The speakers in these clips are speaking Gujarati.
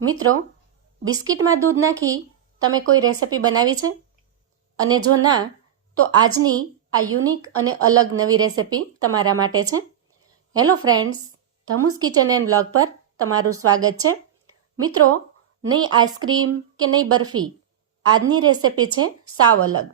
મિત્રો, બિસ્કિટમાં દૂધ નાખી તમે કોઈ રેસિપી બનાવી છે? અને જો ના, તો આજની આ યુનિક અને અલગ નવી રેસિપી તમારા માટે છે. હેલો ફ્રેન્ડ્સ, ધમુસ કિચન એન્ડ બ્લોગ પર તમારું સ્વાગત છે. મિત્રો, નહીં આઈસ્ક્રીમ કે નહીં બરફી, આજની રેસિપી છે સાવ અલગ.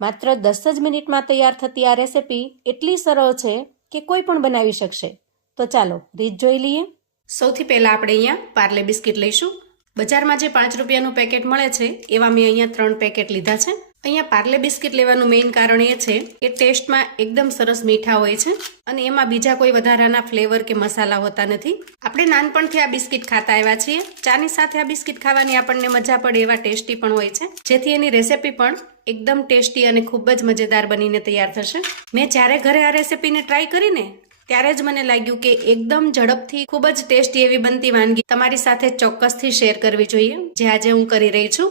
માત્ર 10 જ મિનિટમાં તૈયાર થતી આ રેસિપી એટલી સરળ છે કે કોઈ પણ બનાવી શકશે. તો ચાલો રીત જોઈ લઈએ. સૌથી પહેલાં આપણે અહીંયા પાર્લે બિસ્કિટ લઈશું. બજારમાં જે 5 રૂપિયાનું પેકેટ મળે છે એવા મેં અહીંયા 3 પેકેટ લીધા છે. અહીંયા પાર્લે બિસ્કિટ લેવાનું મેઇન કારણ એ છે કે ટેસ્ટમાં એકદમ સરસ મીઠા હોય છે અને એમાં બીજા કોઈ વધારાના ફ્લેવર કે મસાલા હોતા નથી. આપણે નાનપણથી આ બિસ્કિટ ખાતા આવ્યા છીએ. ચાની સાથે આ બિસ્કિટ ખાવાની આપણને મજા પડે એવા ટેસ્ટી પણ હોય છે, જેથી એની રેસિપી પણ એકદમ ટેસ્ટી અને ખૂબ જ મજેદાર બનીને તૈયાર થશે. મેં જ્યારે ઘરે આ રેસિપીને ટ્રાય કરીને ત્યારે જ મને લાગ્યું કે એકદમ ઝડપથી ખૂબ જ ટેસ્ટી એવી બનતી વાનગી તમારી સાથે ચોક્કસથી શેર કરવી જોઈએ, જે આજે હું કરી રહી છું.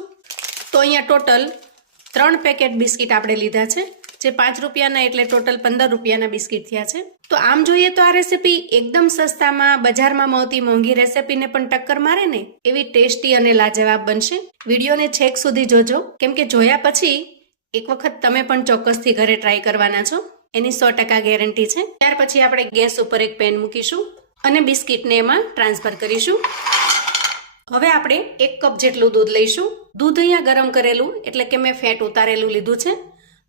તો અહીંયા ટોટલ 3 પેકેટ બિસ્કિટ આપણે લીધા છે, જે 5 રૂપિયાના એટલે ટોટલ 15 રૂપિયાના બિસ્કિટ થયા છે. તો આમ જોઈએ તો આ રેસિપી એકદમ સસ્તામાં બજારમાં મળતી મોંઘી રેસિપીને પણ ટક્કર મારે ને એવી ટેસ્ટી અને લાજવાબ બનશે. વિડીયોને છેક સુધી જોજો, કેમ કે જોયા પછી એક વખત તમે પણ ચોક્કસથી ઘરે ટ્રાય કરવાના છો, એની 100% ગેરંટી છે. ત્યાર પછી આપણે ગેસ ઉપર એક પેન મૂકીશું અને બિસ્કિટને એમાં ટ્રાન્સફર કરીશું. હવે આપણે 1 કપ જેટલું દૂધ લઈશું. દૂધ અહીંયા ગરમ કરેલું એટલે કે મેં ફેટ ઉતારેલું લીધું છે.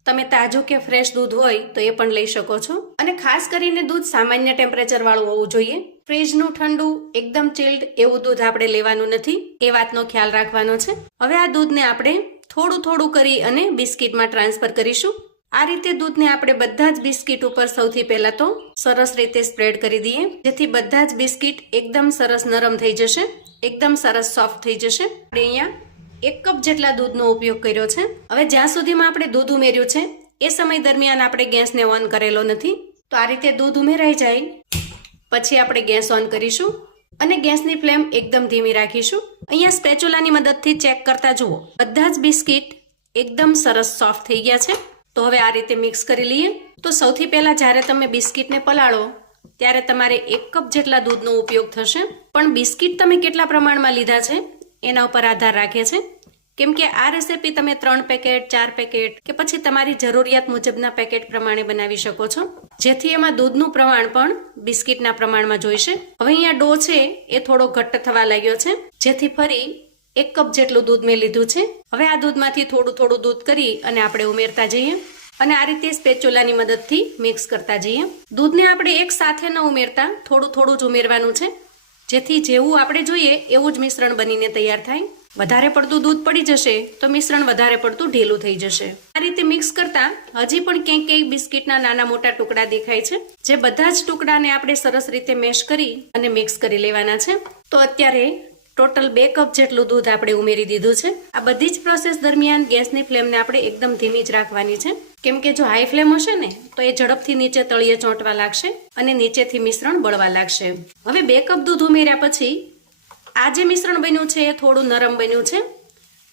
તમે તાજું કે ફ્રેશ દૂધ હોય તો એ પણ લઈ શકો છો. અને ખાસ કરીને દૂધ સામાન્ય ટેમ્પરેચર વાળું હોવું જોઈએ. ફ્રીજનું ઠંડુ એકદમ ચિલ્ડ એવું દૂધ આપણે લેવાનું નથી, એ વાતનો ખ્યાલ રાખવાનો છે. હવે આ દૂધને આપણે થોડું થોડું કરી અને બિસ્કિટમાં ટ્રાન્સફર કરીશું. આ રીતે દૂધને આપણે બધા જ બિસ્કિટ ઉપર સૌથી પહેલા તો સરસ રીતે સ્પ્રેડ કરી દઈએ, જેથી બધા જ બિસ્કિટ એકદમ સરસ નરમ થઈ જશે, એકદમ સરસ સોફ્ટ થઈ જશે. આપણે અહીંયા 1 કપ જેટલા દૂધનો ઉપયોગ કર્યો છે. હવે જ્યાં સુધીમાં આપણે દૂધ ઉમેર્યું છે એ સમય દરમિયાન આપણે ગેસને ઓન કરેલો નથી. તો આ રીતે દૂધ ઉમેરાઈ જાય પછી આપણે ગેસ ઓન કરીશું અને ગેસની ફ્લેમ એકદમ ધીમી રાખીશું. અહીંયા સ્પેચ્યુલાની મદદથી ચેક કરતા જુઓ, બધા જ બિસ્કિટ એકદમ સરસ સોફ્ટ થઈ ગયા છે. તો હવે આ રીતે મિક્સ કરી લઈએ. તો સૌથી પહેલા જ્યારે તમે બિસ્કિટને પલાળો ત્યારે તમારે 1 કપ જેટલા દૂધનો ઉપયોગ થશે. પણ બિસ્કિટ તમે કેટલા પ્રમાણમાં લીધા છે એના ઉપર આધાર રાખે છે, કેમ કે આ રેસિપી તમે 3 પેકેટ 4 પેકેટ કે પછી તમારી જરૂરિયાત મુજબના પેકેટ પ્રમાણે બનાવી શકો છો, જેથી એમાં દૂધનું પ્રમાણ પણ બિસ્કિટના પ્રમાણમાં જોઈશે. હવે અહીંયા ડો છે એ થોડો ઘટ્ટ થવા લાગ્યો છે, જેથી ફરી 1 કપ જેટલું દૂધ મેં લીધું છે. હવે આ દૂધમાંથી થોડું થોડું દૂધ કરી અને આપણે ઉમેરતા જઈએ અને આ રીતે સ્પેચ્યુલાની મદદથી મિક્સ કરતા જઈએ. દૂધને આપણે એક સાથે ન ઉમેરતા થોડું થોડું જ ઉમેરવાનું છે, જેથી જેવું આપણે જોઈએ એવું જ મિશ્રણ બનીને તૈયાર થાય. વધારે પડતું દૂધ પડી જશે તો મિશ્રણ વધારે પડતું ઢીલું થઈ જશે. આ રીતે મિક્સ કરતા હજી પણ ક્યાંક બિસ્કિટના નાના મોટા ટુકડા દેખાય છે, જે બધા જ ટુકડાને આપણે સરસ રીતે મેશ કરી અને મિક્સ કરી લેવાના છે. તો અત્યારે ટોટલ 2 કપ જેટલું દૂધ આપણે ઉમેરી દીધું છે. આ બધી જ પ્રોસેસ દરમિયાન ગેસની ફ્લેમને આપણે એકદમ ધીમી જ રાખવાની છે, કેમ કે જો હાઈ ફ્લેમ હશે ને તો એ ઝડપથી નીચે તળિયે ચોંટવા લાગશે અને નીચેથી મિશ્રણ બળવા લાગશે. હવે 2 કપ દૂધ ઉમેર્યા પછી આ જે મિશ્રણ બન્યું છે એ થોડું નરમ બન્યું છે.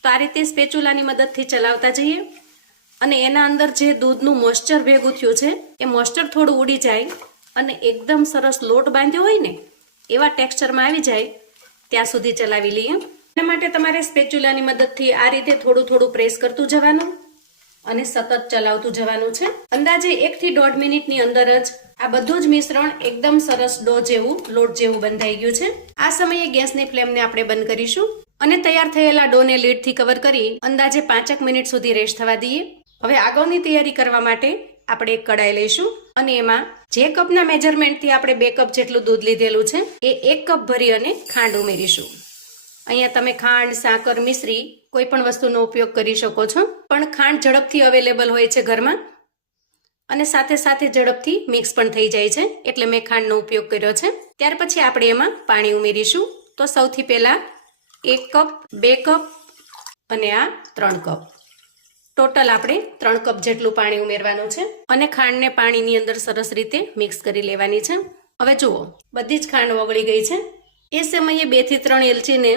તો આ રીતે સ્પેચ્યુલાની મદદથી ચલાવતા જઈએ અને એના અંદર જે દૂધનું મોઇસ્ચર ભેગું થયું છે એ મોઇસ્ચર થોડું ઉડી જાય અને એકદમ સરસ લોટ બાંધ્યો હોય ને એવા ટેક્સચરમાં આવી જાય ત્યાં સુધી ચલાવી લઈએ. એના માટે તમારે સ્પેચ્યુલાની મદદથી આ રીતે થોડું થોડું પ્રેસ કરતું જવાનું અને સતત ચલાવતું જવાનું છે. અંદાજે 1 થી 1.5 મિનિટની અંદર જ આ બધું જ મિશ્રણ એકદમ સરસ ડો જેવું લોટ જેવું બંધાઈ ગયું છે. આ સમયે ગેસની ફ્લેમને આપણે બંધ કરીશું અને તૈયાર થયેલા ડોને લીડથી કવર કરી અંદાજે 5 મિનિટ સુધી રેસ્ટ થવા દઈએ. હવે આગળની તૈયારી કરવા માટે આપણે એક કડાઈ લઈશું અને એમાં જે કપના મેજરમેન્ટથી આપણે 2 કપ જેટલું દૂધ લીધેલું છે એ 1 કપ ભરી અને ખાંડ ઉમેરીશું. અહીંયા તમે ખાંડ, સાકર, મિશ્રી કોઈ પણ વસ્તુનો ઉપયોગ કરી શકો છો, પણ ખાંડ ઝડપથી અવેલેબલ હોય છે ઘરમાં અને સાથે સાથે ઝડપથી મિક્સ પણ થઈ જાય છે, એટલે મેં ખાંડનો ઉપયોગ કર્યો છે. ત્યાર પછી આપણે એમાં પાણી ઉમેરીશું. તો સૌથી પહેલા 1 કપ, 2 કપ અને આ 3 કપ, ટોટલ આપણે 3 કપ જેટલું પાણી ઉમેરવાનું છે અને ખાંડને પાણીની અંદર સરસ રીતે મિક્સ કરી લેવાની છે. હવે જુઓ, બધી જ ખાંડ ઓગળી ગઈ છે. એ સમયે 2 થી 3 એલચીને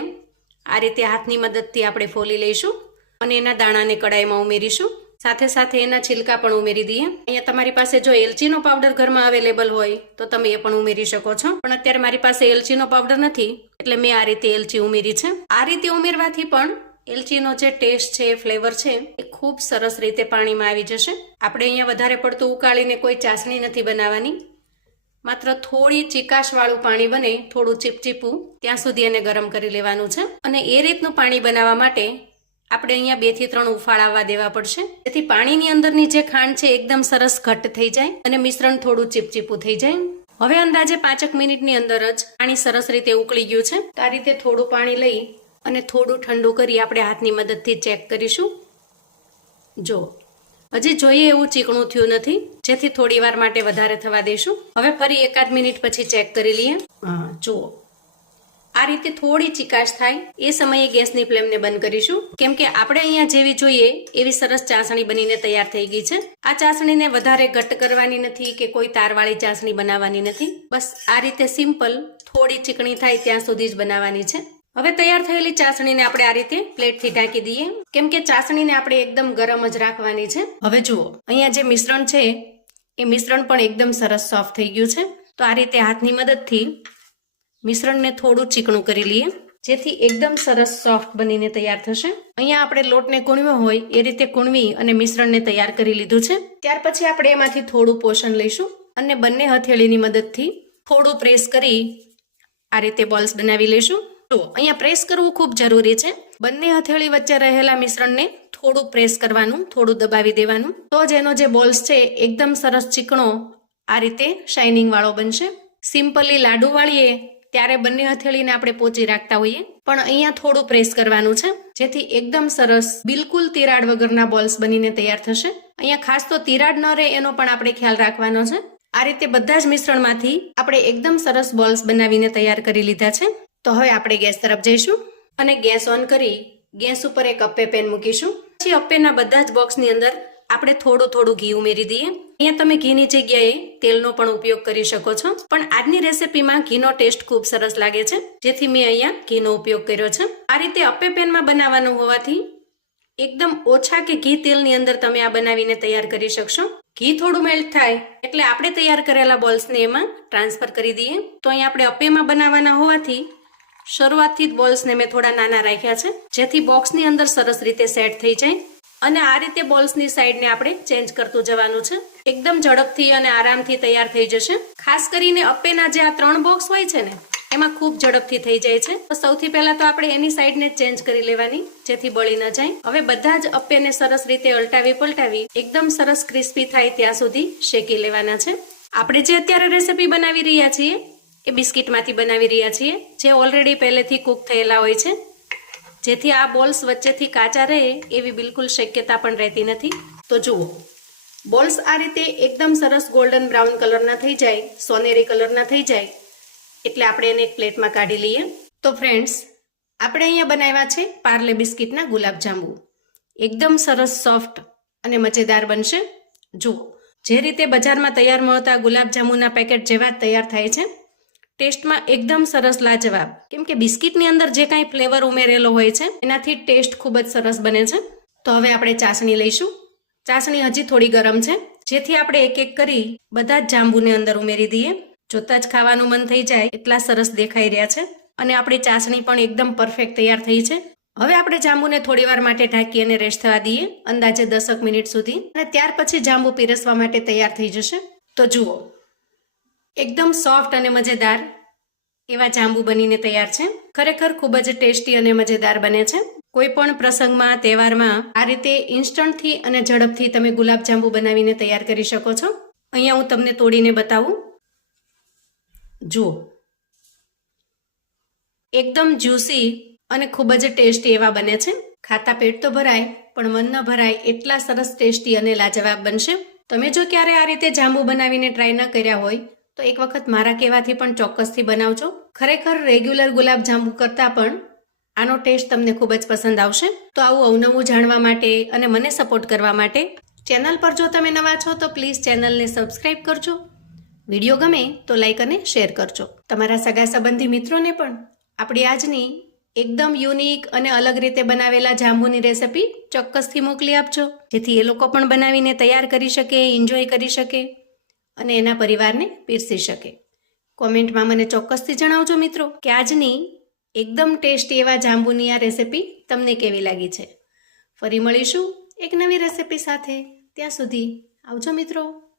આ રીતે હાથની મદદથી આપણે ફોલી લઈશું અને એના દાણાને કડાઈમાં ઉમેરીશું. સાથે સાથે એના છિલકા પણ ઉમેરી દઈએ. અહીંયા તમારી પાસે જો એલચીનો પાવડર ઘરમાં અવેલેબલ હોય તો તમે એ પણ ઉમેરી શકો છો, પણ અત્યારે મારી પાસે એલચીનો પાવડર નથી એટલે મેં આ રીતે એલચી ઉમેરી છે. આ રીતે ઉમેરવાથી પણ એલચીનો જે ટેસ્ટ છે, ફ્લેવર છે, એ ખૂબ સરસ રીતે પાણીમાં આવી જશે. આપણે અહીંયા વધારે પડતું ઉકાળીને કોઈ ચાસણી નથી બનાવવાની. માત્ર થોડી ચીકાશવાળું પાણી બને, થોડું ચીપચીપું, ત્યાં સુધી એને ગરમ કરી લેવાનું છે. અને એ રીતનું પાણી બનાવવા માટે આપણે અહીંયા 2 થી 3 ઉફાળ આવવા દેવા પડશે, જેથી પાણીની અંદરની જે ખાંડ છે એકદમ સરસ ઘટ્ટ થઈ જાય અને મિશ્રણ થોડું ચીપચીપું થઈ જાય. હવે અંદાજે 5 મિનિટની અંદર જ પાણી સરસ રીતે ઉકળી ગયું છે. તો આ રીતે થોડું પાણી લઈ અને થોડું ઠંડુ કરી આપણે હાથની મદદથી ચેક કરીશું. જો હજી જોઈએ એવું ચીકણું થયું નથી, જેથી થોડી વાર માટે વધારે થવા દઈશું. હવે ફરી 1-8 મિનિટ પછી ચેક કરી લઈએ. હા, જુઓ આ રીતે થોડી ચીકાશ થાય એ સમયે ગેસની ફ્લેમને બંધ કરીશું, કેમ કે આપણે અહીંયા જેવી જોઈએ એવી સરસ ચાસણી બનીને તૈયાર થઈ ગઈ છે. આ ચાસણીને વધારે ઘટ્ટ કરવાની નથી કે કોઈ તારવાળી ચાસણી બનાવવાની નથી. બસ આ રીતે સિમ્પલ થોડી ચીકણી થાય ત્યાં સુધી જ બનાવવાની છે. હવે તૈયાર થયેલી ચાસણીને આપણે આ રીતે પ્લેટથી ઢાંકી દઈએ, કેમ કે ચાસણીને આપણે એકદમ ગરમ જ રાખવાની છે. હવે જુઓ અહીંયા જે મિશ્રણ છે એ મિશ્રણ પણ એકદમ સરસ સોફ્ટ થઈ ગયું છે. તો આ રીતે હાથની મદદથી મિશ્રણને થોડું ચીકણું કરી લઈએ, જેથી એકદમ સરસ સોફ્ટ બનીને તૈયાર થશે. અહીંયા આપણે લોટને કૂણવ્યો હોય એ રીતે કૂણવી અને મિશ્રણને તૈયાર કરી લીધું છે. ત્યાર પછી આપણે એમાંથી થોડું પોષણ લઈશું અને બંને હથેળીની મદદથી થોડું પ્રેસ કરી આ રીતે બોલ્સ બનાવી લઈશું. તો અહીંયા પ્રેસ કરવું ખૂબ જરૂરી છે. બંને હથેળી વચ્ચે રહેલા મિશ્રણને થોડું પ્રેસ કરવાનું, થોડું દબાવી દેવાનું, તો જ એનો જે બોલ્સ છે એકદમ સરસ ચીકણો આ રીતે શાઇનિંગ વાળો બનશે. સિમ્પલી લાડુ વાળીએ ત્યારે બંને હથેળીને આપણે પોચી રાખતા હોઈએ, પણ અહીંયા થોડું પ્રેસ કરવાનું છે, જેથી એકદમ સરસ બિલકુલ તિરાડ વગરના બોલ્સ બનીને તૈયાર થશે. અહીંયા ખાસ તો તિરાડ ન રહે એનો પણ આપણે ખ્યાલ રાખવાનો છે. આ રીતે બધા જ મિશ્રણમાંથી આપણે એકદમ સરસ બોલ્સ બનાવીને તૈયાર કરી લીધા છે. તો હવે આપણે ગેસ તરફ જઈશું અને ગેસ ઓન કરી ગેસ ઉપર એક અપ્પે પેન મૂકીશું. પછી અપ્પેના બધા જ બોક્સની અંદર આપણે થોડું ઘી ઉમેરી દઈએ. અહીંયા તમે ઘીની જગ્યાએ તેલનો પણ ઉપયોગ કરી શકો છો, પણ આજની રેસીપીમાં ઘીનો ટેસ્ટ ખૂબ સરસ લાગે છે, જેથી મેં અહીંયા ઘીનો ઉપયોગ કર્યો છે. આ રીતે અપ્પે પેનમાં બનાવવાનું હોવાથી એકદમ ઓછા કે ઘી તેલની અંદર તમે આ બનાવીને તૈયાર કરી શકશો. ઘી થોડું મેલ્ટ થાય એટલે આપણે તૈયાર કરેલા બોલ્સને એમાં ટ્રાન્સફર કરી દઈએ. તો અહીંયા આપણે અપ્પેમાં બનાવવાના હોવાથી શરૂઆતથી જ બોલ્સને મેં થોડા નાના રાખ્યા છે, જેથી બોક્સની અંદર સરસ રીતે સેટ થઈ જાય. અને આ રીતે બોલ્સની સાઈડને આપણે ચેન્જ કરતું જવાનું છે. એકદમ ઝડપથી અને આરામથી તૈયાર થઈ જશે. ખાસ કરીને અપ્પેના જે આ 3 બોક્સ હોય છે ને એમાં ખૂબ ઝડપથી થઈ જાય છે. તો સૌથી પહેલા તો આપણે એની સાઈડને ચેન્જ કરી લેવાની, જેથી બળી ન જાય. હવે બધા જ અપ્પેને સરસ રીતે અલટાવી પલટાવી એકદમ સરસ ક્રિસ્પી થાય ત્યાં સુધી શેકી લેવાના છે. આપણે જે અત્યારે રેસીપી બનાવી રહ્યા છીએ એ બિસ્કિટમાંથી બનાવી રહ્યા છીએ, જે ઓલરેડી પહેલેથી કૂક થયેલા હોય છે, જેથી આ બોલ્સ વચ્ચેથી કાચા રહે એવી બિલકુલ શક્યતા પણ રહેતી નથી. તો જુઓ બોલ્સ આ રીતે એકદમ સરસ ગોલ્ડન બ્રાઉન કલરના થઈ જાય, સોનેરી કલરના થઈ જાય એટલે આપણે એને એક પ્લેટમાં કાઢી લઈએ. તો ફ્રેન્ડ્સ, આપણે અહીંયા બનાવ્યા છે પાર્લે બિસ્કિટના ગુલાબજાંબુ. એકદમ સરસ સોફ્ટ અને મજેદાર બનશે. જુઓ જે રીતે બજારમાં તૈયાર મળતા ગુલાબજાંબુના પેકેટ જેવા જ તૈયાર થાય છે. ટેસ્ટમાં એકદમ સરસ લાજવાબ, કેમ કે બિસ્કિટની અંદર જે કાંઈ ફ્લેવર ઉમેરેલો હોય છે એનાથી ટેસ્ટ ખૂબ જ સરસ બને છે. તો હવે આપણે ચાસણી લઈશું. ચાસણી હજી થોડી ગરમ છે, જેથી આપણે એક એક કરી બધા જ જાંબુને અંદર ઉમેરી દઈએ. જોતા જ ખાવાનું મન થઈ જાય એટલા સરસ દેખાઈ રહ્યા છે. અને આપણી ચાસણી પણ એકદમ પરફેક્ટ તૈયાર થઈ છે. હવે આપણે જાંબુને થોડી વાર માટે ઢાંકી અને રેસ્ટ થવા દઈએ, અંદાજે 10 મિનિટ સુધી, અને ત્યાર પછી જાંબુ પીરસવા માટે તૈયાર થઈ જશે. તો જુઓ એકદમ સોફ્ટ અને મજેદાર એવા જાંબુ બનીને તૈયાર છે. ખરેખર ખૂબ જ ટેસ્ટી અને મજેદાર બને છે. કોઈ પણ પ્રસંગમાં, તહેવારમાં આ રીતે ઇન્સ્ટન્ટથી અને ઝડપથી તમે ગુલાબજાંબુ બનાવીને તૈયાર કરી શકો છો. અહીંયા હું તમને તોડીને બતાવું. જુઓ એકદમ જ્યુસી અને ખૂબ જ ટેસ્ટી એવા બને છે. ખાતા પેટ તો ભરાય પણ મન ન ભરાય એટલા સરસ ટેસ્ટી અને લાજવાબ બનશે. તમે જો ક્યારે આ રીતે જાંબુ બનાવીને ટ્રાય ન કર્યા હોય તો એક વખત મારા કહેવાથી પણ ચોક્કસથી બનાવજો. ખરેખર રેગ્યુલર ગુલાબજાંબુ કરતાં પણ આનો ટેસ્ટ તમને ખૂબ જ પસંદ આવશે. તો આવું અવનવું જાણવા માટે અને મને સપોર્ટ કરવા માટે ચેનલ પર જો તમે નવા છો તો પ્લીઝ ચેનલને સબસ્ક્રાઇબ કરજો. વિડીયો ગમે તો લાઈક અને શેર કરજો. તમારા સગા સંબંધી મિત્રોને પણ આપણી આજની એકદમ યુનિક અને અલગ રીતે બનાવેલા જાંબુની રેસિપી ચોક્કસથી મોકલી આપજો, જેથી એ લોકો પણ બનાવીને તૈયાર કરી શકે, એન્જોય કરી શકે અને એના પરિવારને પીરસી શકે. કોમેન્ટમાં મને ચોક્કસથી જણાવજો મિત્રો કે આજની એકદમ ટેસ્ટી એવા જાંબુની આ રેસિપી તમને કેવી લાગી છે? ફરી મળીશું એક નવી રેસિપી સાથે. ત્યાં સુધી આવજો મિત્રો.